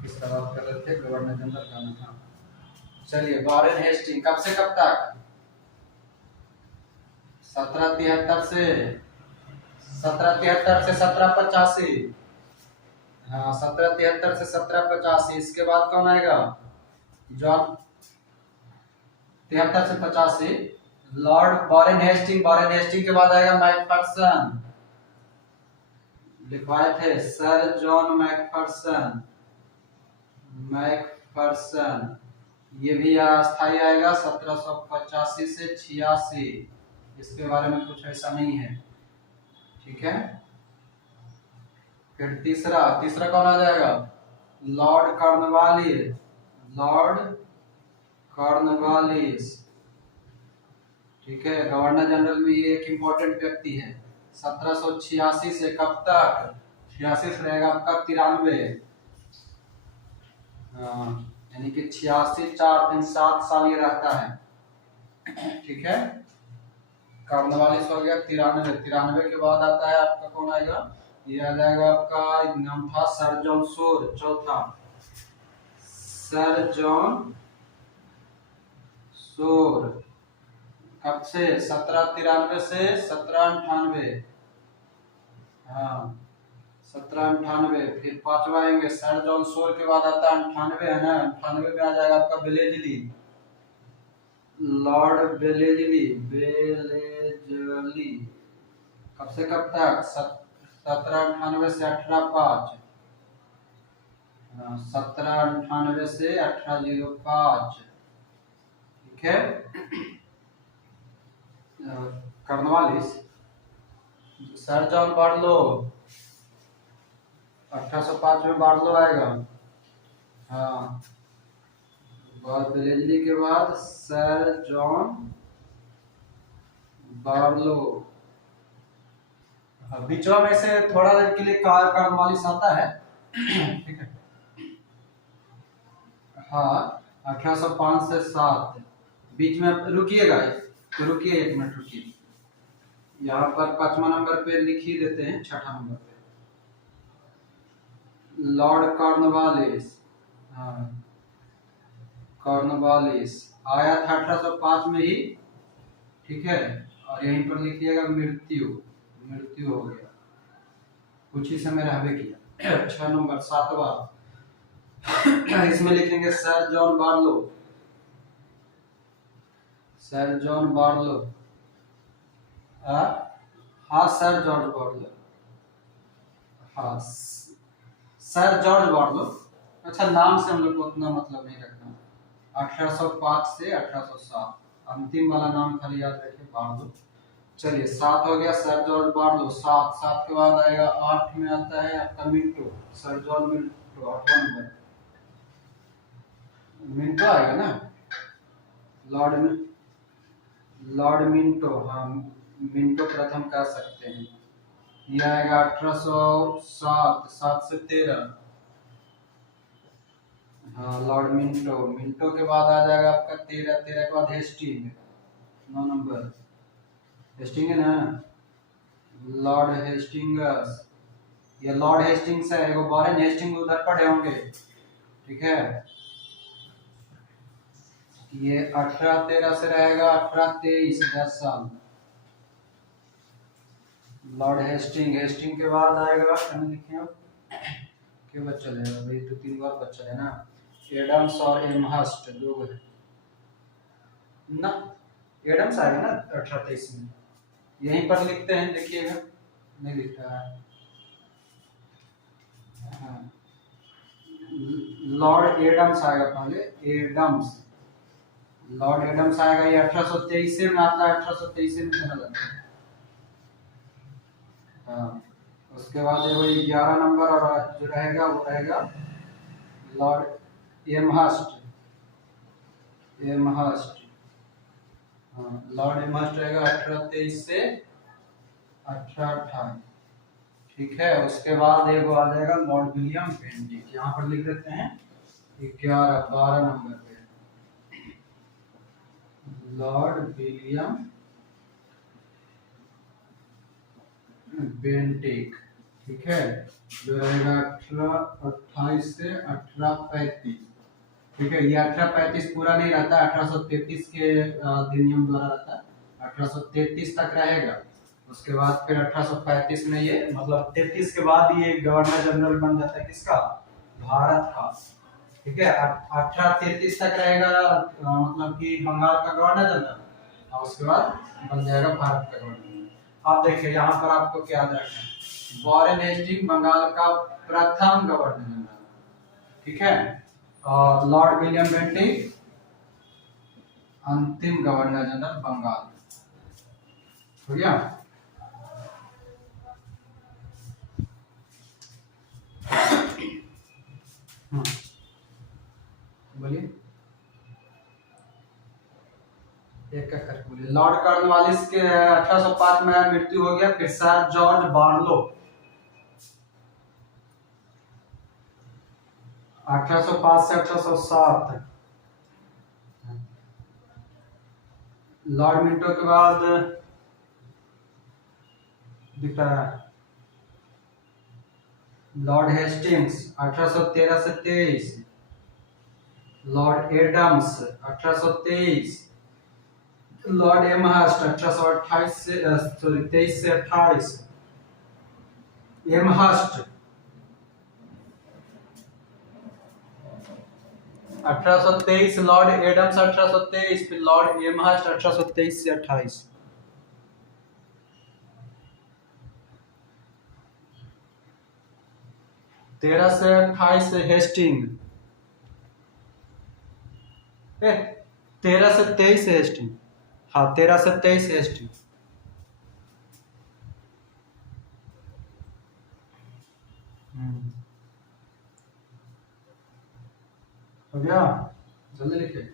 किसका बात कर रहे थे, गवर्नर जनरल का नाम। चलिए, वॉरेन हेस्टिंग कब से कब तक? 1773 से 1785। हाँ, 1773 से 1785। इसके बाद कौन आएगा? जॉन 73 से 85, Lord Warren Hastings. Warren Hastings के बाद आएगा मैकफर्सन, लिखवाए थे सर जॉन मैकफर्सन। मैकफर्सन ये भी अस्थायी आएगा 1785 से 86। इसके बारे में कुछ ऐसा नहीं है, ठीक है। फिर तीसरा कौन आ जाएगा? Lord Cornwallis. लॉर्ड कॉर्नवालिस, ठीक है, गवर्नर जनरल में ये एक इंपॉर्टेंट व्यक्ति है। 1786 से कब तक? 86 रहेगा आपका 93, यानी कि 86 4 3 7 साल ये रहता है, ठीक है। कॉर्नवालिस हो गया 93 के बाद आता है आपका कौन आएगा? ये आ जाएगा आपका, नाम था सर जॉन सोर, चौथा सर जॉन सोर। कब से? 1793 से 1798। हाँ, 1798। फिर पांचवा आएंगे सर जॉन सोर के बाद आता है 98, है ना। 98 में आ जाएगा आपका बेलेजली, लॉर्ड बेलेजली। कब से कब तक? 1798 से 1805। 1798 से 1805, ठीक है। कॉर्नवालिस, सर जॉन बार्लो 1805 में बार्लो आएगा। हाँ, बेलेजली के बाद सर जॉन बार्लो। बीचवा में से थोड़ा देर के लिए कॉर्नवालिस आता है, ठीक है। हाँ, 1805 से 7 बीच में रुकिएगा, तो रुकिए 1 मिनट रुकिए। यहाँ पर 5वां नंबर पे लिख ही देते हैं, 6ठा नंबर पे लॉर्ड कॉर्नवालिस। हाँ, कॉर्नवालिस आया था 1805 में ही, ठीक है। और यहीं पर लिखिएगा मृत्यु हो गया, कुछ ही समय रहबे किया। 6 नंबर 7वां इसमें लिखेंगे sir John Barlow. Sir John Barlow, हाँ सर जॉर्ज बार्लो, हाँ सर जॉर्ज बार्लो। अच्छा, नाम से हम लोग को उतना मतलब नहीं रखना, 1805 से 1807। अंतिम वाला नाम खाली याद रखिए, बार्लो। चलिए 7 हो गया सर जॉर्ज बार्लो। 7 के बाद आएगा 8 में आता है आपका मिंटो, सर जॉर्ज मिंटो, 8वां नंबर मिंटो आएगा ना। लॉर्ड मिंटो, हाँ मिंटो प्रथम कह सकते हैं। ये आएगा 1807, 7 से 13। हाँ लॉर्ड मिंटो। मिंटो के बाद आ जाएगा आपका 13, 13 के बाद हेस्टिंग, 9 नंबर हेस्टिंग है ना, लॉर्ड हेस्टिंग्स। ये लॉर्ड हेस्टिंग्स है, एगो वॉरेन हेस्टिंग उधर पड़े होंगे, ठीक है। ये 1813 से रहेगा 1823, 10 साल। लॉर्ड हेस्टिंग, हेस्टिंग के बाद आएगा, कहाँ लिखे आप क्यों बच्चा है भाई, तो 3 बार बच्चा है ना। एडम्स और एमहर्स्ट, दो है ना। एडम्स आएगा ना 1823 में, यहीं पर लिखते हैं, देखिएगा नहीं लिख रहा है। हाँ लॉर्ड एडम्स आएगा पहले, एडम्स, लॉर्ड एडम्स आएगा। ये 1823 में आता है, 1823 में चला जाता है। हाँ उसके बाद ये वही 11 नंबर और जो रहेगा वो रहेगा लॉर्ड एमहर्स्ट, एमहर्स्ट। हाँ लॉर्ड एमहर्स्ट रहेगा 1823 से 1828, ठीक है। उसके बाद एक आ जाएगा लॉर्ड विलियम बेंटिक, यहाँ पर लिख देते हैं 11 12 नंबर पे लॉर्ड विलियम बेंटिक, ठीक है। जो रहेगा 1828 से 1835, ठीक है। ये 1835 पूरा नहीं रहता, 1833 के अधिनियम द्वारा रहता है, 1833 तक रहेगा। उसके बाद फिर 1835 में ये मतलब 33 के बाद ये गवर्नर जनरल बन जाता है, किसका, भारत का, ठीक है। 1833 तक रहेगा मतलब कि बंगाल का गवर्नर जनरल, और उसके बाद बन जाएगा भारत का गवर्नर। आप देखिए यहाँ पर आपको क्या याद रखना है, वॉरेन हेस्टिंग बंगाल का प्रथम गवर्नर जनरल, ठीक है। और लॉर्ड विलियम बेंटिक अंतिम गवर्नर जनरल बंगाल, हो गया। बोलिए एक का करके बोलिए। लॉर्ड कॉर्नवालिस के 1805 में मृत्यु हो गया। फिर सर जॉर्ज बार्लो 1805 से 1807। लॉर्ड मिंटो के बाद दिख रहा है लॉर्ड हेस्टिंग्स 1813 से 23, लॉर्ड एडम्स 1823, लॉर्ड एमहर्स्ट 1828 से 23 से 28, एमहर्स्ट 1823, लॉर्ड एडम्स 1823, फिर लॉर्ड एमहर्स्ट 1823 से 28। तेरह से 28 हेस्टिंग, 13 से 23 हेस्टिंग, हाँ 13 से 23 हेस्टिंग। हो गया, जल्दी लिखिए।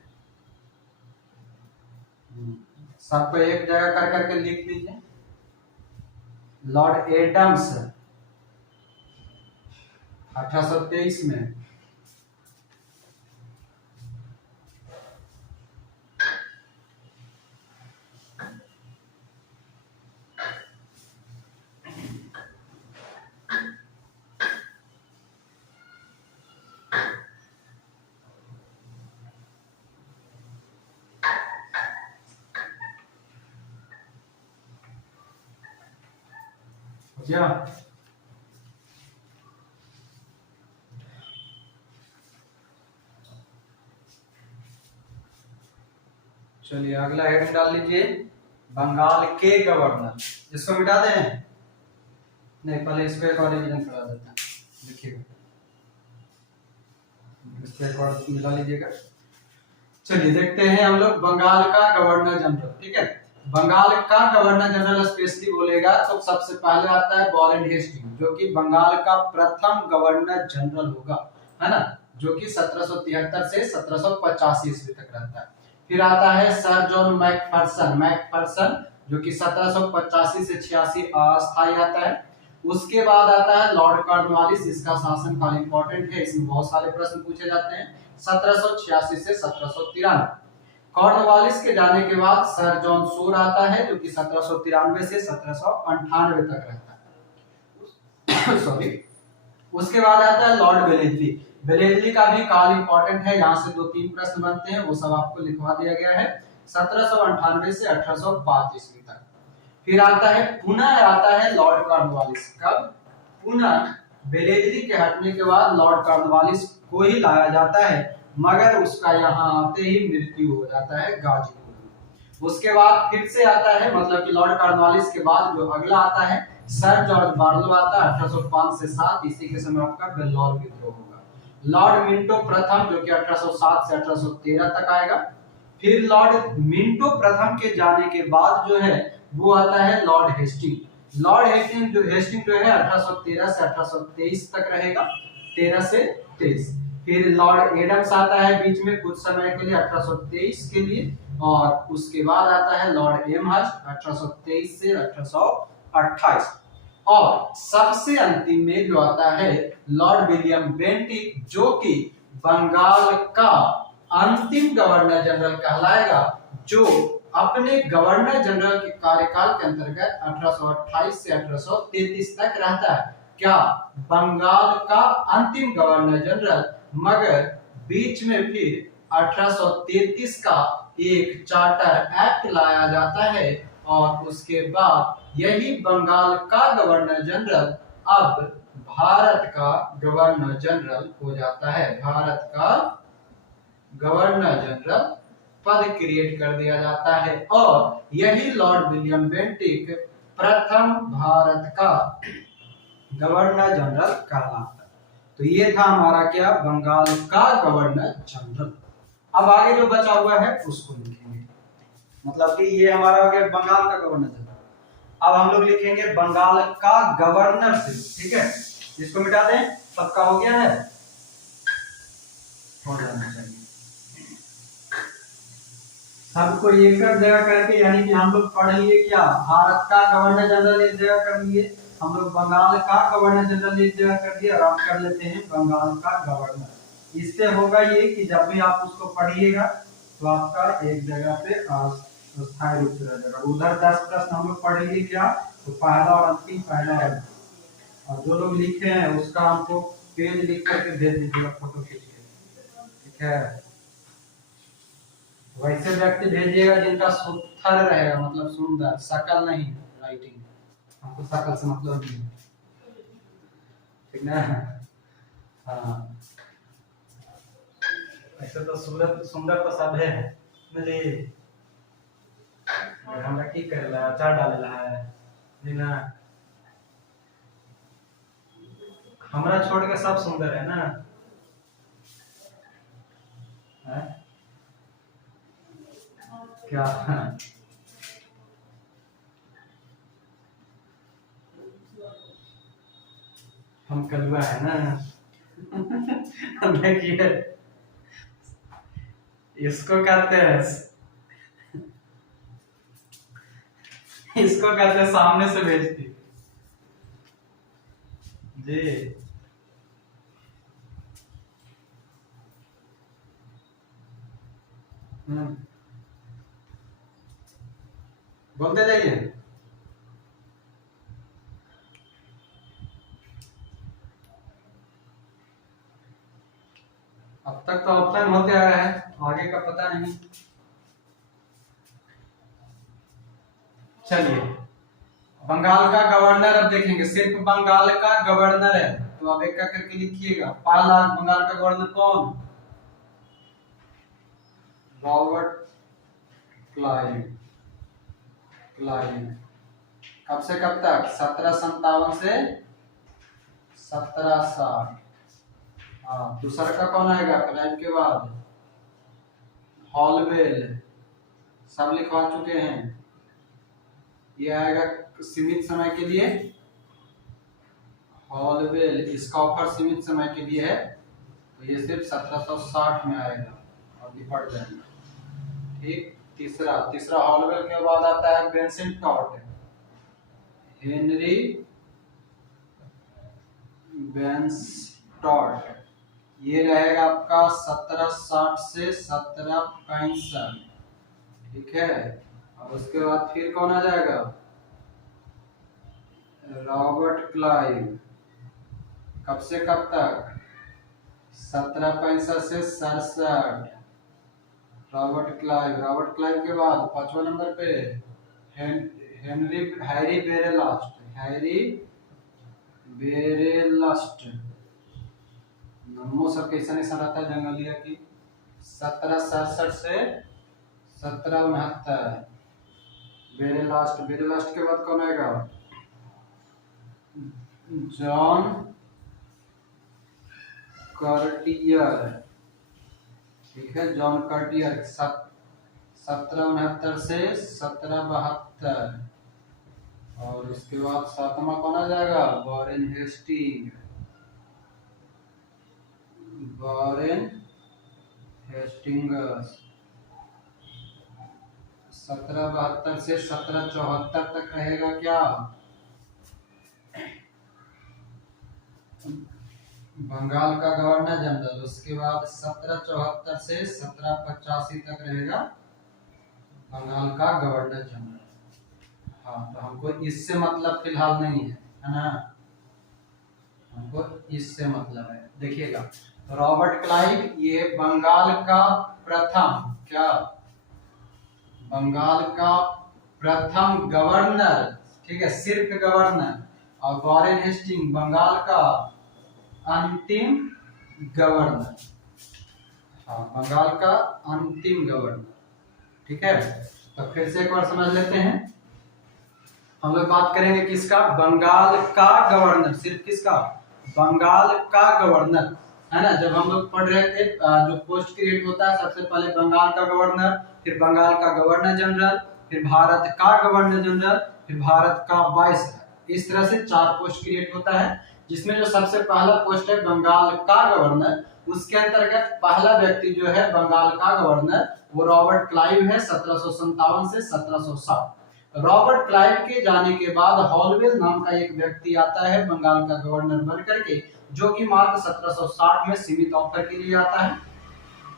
सबको एक जगह कर करके लिख लीजिए। लॉर्ड एडम्स 1823 में, क्या चलिए अगला हेड डाल लीजिए, बंगाल के गवर्नर। इसको मिटा दें, नहीं पहले इसको एक और रिवीजन करा देते हैं, देखिएगा इसको एक और मिला लीजिएगा। चलिए देखते हैं हम लोग बंगाल का गवर्नर जनरल। ठीक है, बंगाल का गवर्नर जनरल स्पेशली बोलेगा तो सबसे पहले आता है वॉरेन हेस्टिंग, जो कि बंगाल का प्रथम गवर्नर जनरल होगा, है ना, जो कि 1773 से 1785 ईस्वी तक रहता है। फिर आता है सर जॉन मैकफर्सन जो कि 1785 से 86 अस्थायी आता है। उसके बाद आता है लॉर्ड कॉर्नवालिस, इसका शासनकाल इंपॉर्टेंट है, इसमें बहुत सारे प्रश्न पूछे जाते हैं। 1786 से 1793। कॉर्नवालिस के जाने के बाद सर जॉन शोर आता है, जो कि 1793 से 1798 तक रहता है। सॉरी। उसके बाद आता है लॉर्ड वेलेस्ली का भी काल इंपॉर्टेंट है, यहाँ से 2-3 प्रश्न बनते हैं, वो सब आपको लिखवा दिया गया है। 1798 से 1805 ईस्वी तक। फिर आता है पुनः आता है लॉर्ड कॉर्नवालिस। कब? पुनः वेलेस्ली के हटने के बाद लॉर्ड कॉर्नवालिस को ही लाया जाता है, मगर उसका यहाँ आते ही मृत्यु हो जाता है गाजीपुर में। उसके बाद फिर से आता है, मतलब कि लॉर्ड कॉर्नवालिस के बाद जो अगला आता है सर जॉर्ज बार्लो आता है 1805 से 7। इसी के समय आपका बेल्लौर विद्रोह होगा। लॉर्ड मिंटो प्रथम जो कि 1807 से 1813 तक आएगा। फिर लॉर्ड मिंटो प्रथम के जाने के बाद जो है वो आता है लॉर्ड हेस्टिंग। लॉर्ड हेस्टिंग जो है 1813 से 1823 तक रहेगा, 13 से 23। फिर लॉर्ड एडम्स आता है बीच में कुछ समय के लिए 1823 के लिए, और उसके बाद आता है लॉर्ड एमहर्स्ट 1823 से 1828। और सबसे अंतिम में जो आता है लॉर्ड विलियम बेंटिक, जो कि बंगाल का अंतिम गवर्नर जनरल कहलाएगा, जो अपने गवर्नर जनरल के कार्यकाल के अंतर्गत 1828 से 1833 तक रहता है। क्या? बंगाल का अंतिम गवर्नर जनरल, मगर बीच में फिर 1833 का एक चार्टर एक्ट लाया जाता है, और उसके बाद यही बंगाल का गवर्नर जनरल अब भारत का गवर्नर जनरल हो जाता है। भारत का गवर्नर जनरल पद क्रिएट कर दिया जाता है, और यही लॉर्ड विलियम बेंटिक प्रथम भारत का गवर्नर जनरल कहलाता है। तो ये था हमारा क्या, बंगाल का गवर्नर जनरल। अब आगे जो बचा हुआ है उसको लिखेंगे, मतलब कि ये हमारा हो गया बंगाल का गवर्नर जनरल। अब हम लोग लिखेंगे बंगाल का गवर्नर सिर्फ। ठीक है, इसको मिटा दें, सबका हो गया है, हो जाना चाहिए सबको एक जगह करके, यानी कि हम लोग पढ़ लिए क्या, भारत का गवर्नर जनरल एक जगह कर लिए, हम लोग बंगाल का गवर्नर जनरल एक जगह कर दिया, और आप कर लेते हैं बंगाल का गवर्नर। इससे होगा ये कि जब भी आप उसको पढ़िएगा तो आपका एक जगह पे स्थायी रूप से रह जाएगा। उधर 10 प्रश्न हम लोग पढ़ लिए क्या, तो पहला और अंतिम पहला है, और जो लोग लिखे हैं उसका हमको पेज लिख करके भेज दीजिएगा, फोटो खींच के। ठीक है, वैसे व्यक्ति भेजिएगा जिनका सुथर रहेगा, मतलब सुंदर, शकल नहीं, राइटिंग, हमको शकल से मतलब नहीं, ठीक ना। हाँ, ऐसे तो सुंदर तो सब है, बुझलिए, हमरा की करेला, अचार डालेला है जी ना, हमरा छोड़ के सब सुंदर है ना, है? क्या हम कलुआ है ना। देखिए, इसको कहते हैं, इसको कहते हैं सामने से भेजती जी। बोलते जाइए। अब तक तो ऑप्शन होते आया है, आगे का पता नहीं। चलिए, बंगाल का गवर्नर अब देखेंगे, सिर्फ बंगाल का गवर्नर है, तो अब एक करके लिखिएगा। पहला बंगाल का गवर्नर कौन? Robert Clive. कब से कब तक? 1757 से 1760। हाँ, दूसरा का कौन आएगा क्लाइव के बाद? हॉलवेल, सब लिखवा चुके हैं। ये आएगा सीमित समय के लिए, हॉलवेल, इसका ऑफर सीमित समय के लिए है, तो ये सिर्फ 1760 में आएगा और निपट जाएगा। ठीक। तीसरा हॉलवेल के बाद आता है बेंसन टॉट, हेनरी बेंसटॉट, ये रहेगा आपका 1760 से 1765। ठीक है। और उसके बाद फिर कौन आ जाएगा, रॉबर्ट क्लाइव, कब से कब तक, 1765 से 67। रॉबर्ट क्लाइव के बाद 5वां नंबर पे हैरी बेरेलस्ट, नमो सब कैसा नहीं रहता है जंगलिया की, 1767 से 1769। बेरेलास्ट के बाद कौन आएगा, जॉन कर्टियर। ठीक है, जॉन कर्टियर 1769 से 1772। और उसके बाद 7वां कौन आ जाएगा, वॉरेन हेस्टिंग्स 1772 से 1774 तक रहेगा क्या, बंगाल का गवर्नर जनरल। उसके बाद 1774 से 1785 तक रहेगा बंगाल का गवर्नर जनरल। हाँ, तो हमको इससे मतलब फिलहाल नहीं है ना, हमको इससे मतलब है। देखिएगा, तो रॉबर्ट क्लाइव ये बंगाल का प्रथम गवर्नर, ठीक है, सिर्फ गवर्नर। और वॉरेन हेस्टिंग बंगाल का अंतिम गवर्नर, हाँ, बंगाल का अंतिम गवर्नर। ठीक है, तो फिर से एक बार समझ लेते हैं। हम लोग बात करेंगे किसका, बंगाल का गवर्नर, सिर्फ किसका, बंगाल का गवर्नर, है ना। जब हम लोग पढ़ रहे थे जो पोस्ट क्रिएट होता है, सबसे पहले बंगाल का गवर्नर, फिर बंगाल का गवर्नर जनरल, फिर भारत का गवर्नर जनरल, फिर भारत का वाइस, इस तरह से 4 पोस्ट क्रिएट होता है। जिसमें जो सबसे पहला पोस्ट है बंगाल का गवर्नर, उसके अंतर्गत पहला व्यक्ति जो है बंगाल का गवर्नर वो रॉबर्ट क्लाइव है, 1757 से 1760। रॉबर्ट क्लाइव के जाने के बाद हॉलवेल नाम का एक व्यक्ति आता है बंगाल का गवर्नर बन करके, जो कि मात्र 1760 में सीमित ऑफर के लिए आता है।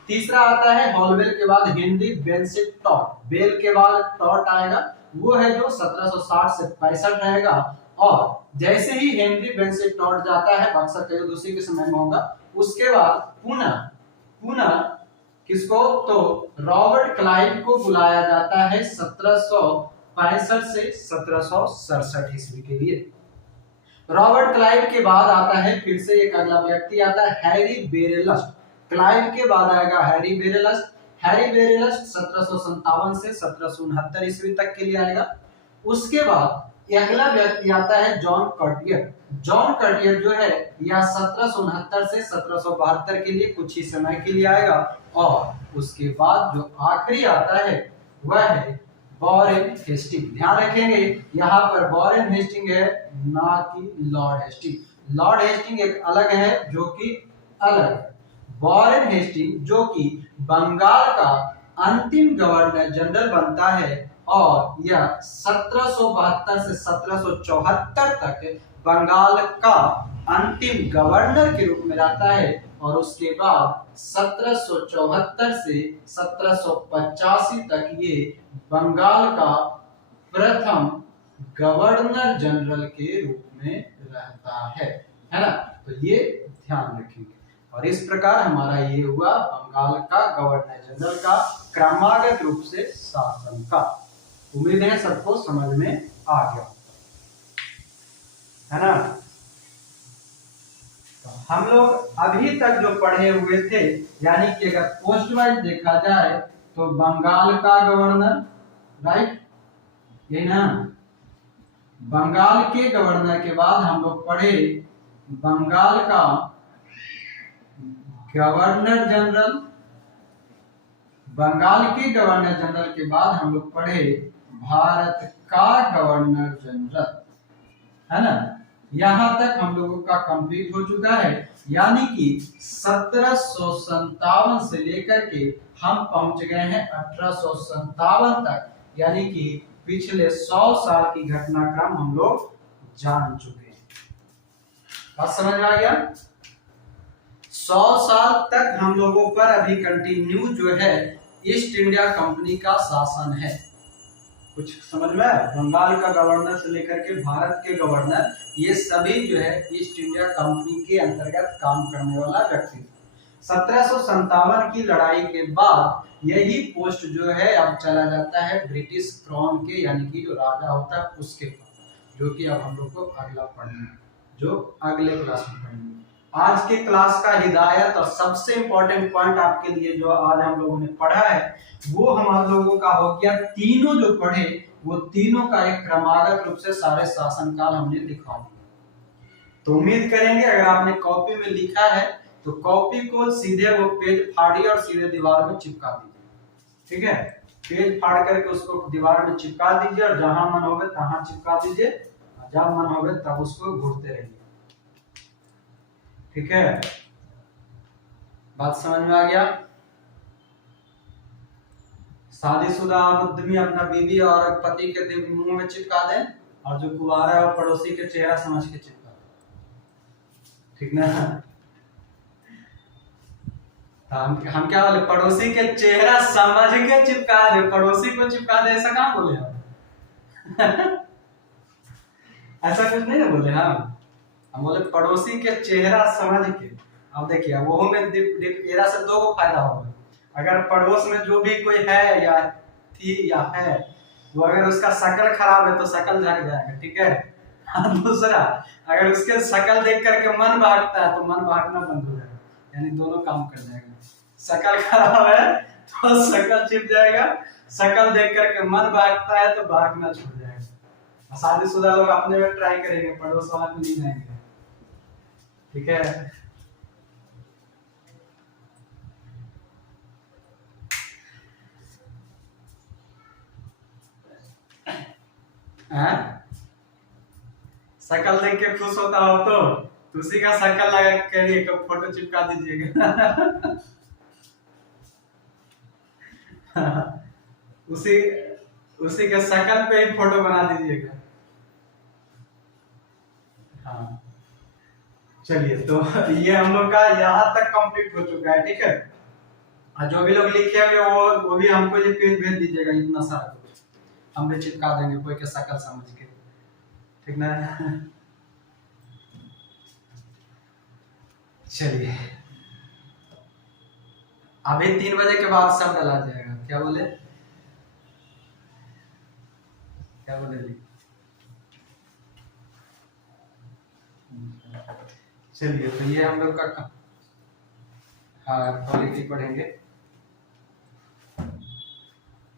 तीसरा आता है हॉलवेल के बाद हेनरी बेंसेट टॉट, बेल के बाद टॉट आएगा, वो है जो 1760 से 65 रहेगा। और जैसे ही हेनरी बेंसेट टॉट जाता है, बक्सर का युद्ध उसी के समय में होगा, उसके बाद पुनः किसको, तो रॉबर्ट क्लाइव को बुलाया जाता है 1765 से 1767 ईस्वी के लिए। रॉबर्ट क्लाइव के बाद आता है फिर से एक अगला व्यक्ति आता है हैरी बेरेलस्ट, क्लाइव के बाद आएगा हैरी बेरेलस्ट 1757 से 1769 ईस्वी तक के लिए आएगा। उसके बाद अगला व्यक्ति आता है जॉन कर्टियर जो है यह 1769 से 1772 के लिए कुछ ही समय के लिए आएगा। और उसके बाद जो आखिरी आता है वह है वॉरेन हेस्टिंग। ध्यान रखेंगे यहाँ पर वॉरेन हेस्टिंग है, ना कि लॉर्ड हेस्टिंग। लॉर्ड हेस्टिंग एक अलग है, जो कि अलग है। वॉरेन हेस्टिंग जो कि बंगाल का अंतिम गवर्नर जनरल बनता है और यह 1772 से 1774 तक बंगाल का अंतिम गवर्नर के रूप में रहता है। और उसके बाद 1774 से 1785 तक ये बंगाल का प्रथम गवर्नर जनरल के रूप में रहता है ना। तो ये ध्यान रखेंगे। और इस प्रकार हमारा ये हुआ बंगाल का गवर्नर जनरल का क्रमागत रूप से शासन का। उम्मीद है सबको समझ में आ गया है ना। तो हम लोग अभी तक जो पढ़े हुए थे, यानी कि अगर पोस्ट वाइज देखा जाए तो बंगाल का गवर्नर, राइट, ये ना, बंगाल के गवर्नर के बाद हम लोग पढ़े बंगाल का गवर्नर जनरल, बंगाल के गवर्नर जनरल के बाद हम लोग पढ़े भारत का गवर्नर जनरल, है ना। यहां तक हम लोगों का कंप्लीट हो चुका है, यानी कि 1757 से लेकर के हम पहुंच गए हैं 1857 तक, यानी कि पिछले 100 साल की घटनाक्रम हम लोग जान चुके हैं। बात समझ में आ गया। 100 साल तक हम लोगों पर अभी कंटिन्यू जो है ईस्ट इंडिया कंपनी का शासन है। कुछ समझ में आया? बंगाल का गवर्नर से लेकर के भारत के गवर्नर, ये सभी जो है ईस्ट इंडिया कंपनी के अंतर्गत काम करने वाला व्यक्ति। 1757 की लड़ाई के बाद यही पोस्ट जो है अब चला जाता है ब्रिटिश क्राउन के, यानी कि जो राजा होता है उसके पास, जो कि अब हम लोग को अगला पढ़ना है, जो अगले क्लास में पढ़ेंगे। आज के क्लास का हिदायत और सबसे इंपॉर्टेंट पॉइंट आपके लिए जो आज हम लोगों ने पढ़ा है वो हम लोगों का हो गया, तीनों जो पढ़े वो तीनों का एक क्रमागत रूप से सारे शासनकाल हमने लिखा दिया। तो उम्मीद करेंगे अगर आपने कॉपी में लिखा है तो कॉपी को सीधे वो पेज फाड़िए और सीधे दीवार में चिपका दीजिए, ठीक है। पेज फाड़ करके उसको दीवार में चिपका दीजिए और जहां मन होवे तहां चिपका दीजिए, जब मन होवे तब उसको घूरते रहिए, ठीक है। बात समझ में आ गया। शादीशुदा आदमी अपना बीवी और पति के मुंह में चिपका दे, और जो कुंवारा है वो पड़ोसी के चेहरा समझ के चिपका दे, ठीक ना। हम क्या बोले, पड़ोसी के चेहरा समझ के चिपका दे, पड़ोसी को चिपका दे ऐसा कहाँ बोले हम ऐसा कुछ नहीं ना बोले हम बोले पड़ोसी के चेहरा समझ के। अब देखिए वो में एरा से दो को फायदा होगा। अगर पड़ोस में जो भी कोई है या थी या है, वो अगर उसका शकल खराब है तो शकल झक जाएगा, ठीक है। दूसरा, अगर उसके शकल देख करके मन भागता है तो मन भागना बंद हो जाएगा, यानी दोनों काम कर जाएगा। शकल खराब है तो शकल छिप जाएगा, शकल देख करके मन भागता है तो भागना छूट जाएगा। शादीशुदा लोग अपने में ट्राई करेंगे, पड़ोस वाला में नहीं जाएंगे, ठीक है। शकल देख के खुश होता हो तो उसी का शकल लगा करिए, फोटो चिपका दीजिएगा उसी उसी के शकल पे ही फोटो बना दीजिएगा। हाँ चलिए, तो ये हम लोग का यहाँ तक कंप्लीट हो चुका है, ठीक है। और जो भी लोग लिखे हुए वो भी हमको ये पेज भेज दीजिएगा, इतना सारा कुछ हम भी चिपका देंगे कोई के शकल समझ के, ठीक ना। चलिए, अभी 3 बजे के बाद सब डला जाएगा। क्या बोले जी? चलिए, तो ये हम लोग का पॉलिटी पढ़ेंगे।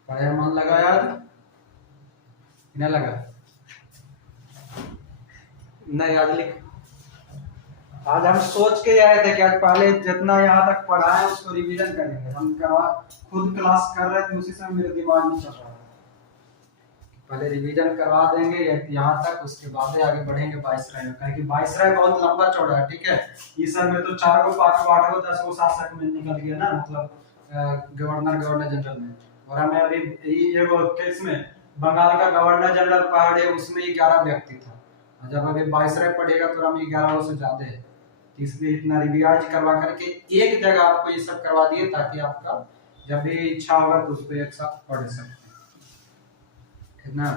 पढ़े मन लगा यार? नहीं लगा? नहीं, आज हम सोच के आए थे कि आज पहले जितना यहाँ तक पढ़ा है उसको रिवीजन करेंगे। हम खुद क्लास कर रहे थे, उसी समय मेरे दिमाग में चल रहा था, पहले रिवीजन करवा देंगे यहाँ तक, उसके बाद आगे बढ़ेंगे वाइसराय में, क्योंकि वाइसराय बहुत लंबा चौड़ा है, ठीक है। इस समय तो 4 को 5 को 8 को 10 को शासक में निकल गया ना, मतलब गवर्नर जनरल में। और हमें अभी ये केस में बंगाल का गवर्नर जनरल पढ़े, उसमें 11 व्यक्ति था, जब अभी वाइसराय पढ़ेगा तो हम 11 से ज्यादा है, इसलिए इतना रिवाइज करवा करके एक जगह आपको ये सब करवा दिए, ताकि आपका जब भी इच्छा होगा तो उस पर एक साथ पढ़ सकते हैं, ठीक ना।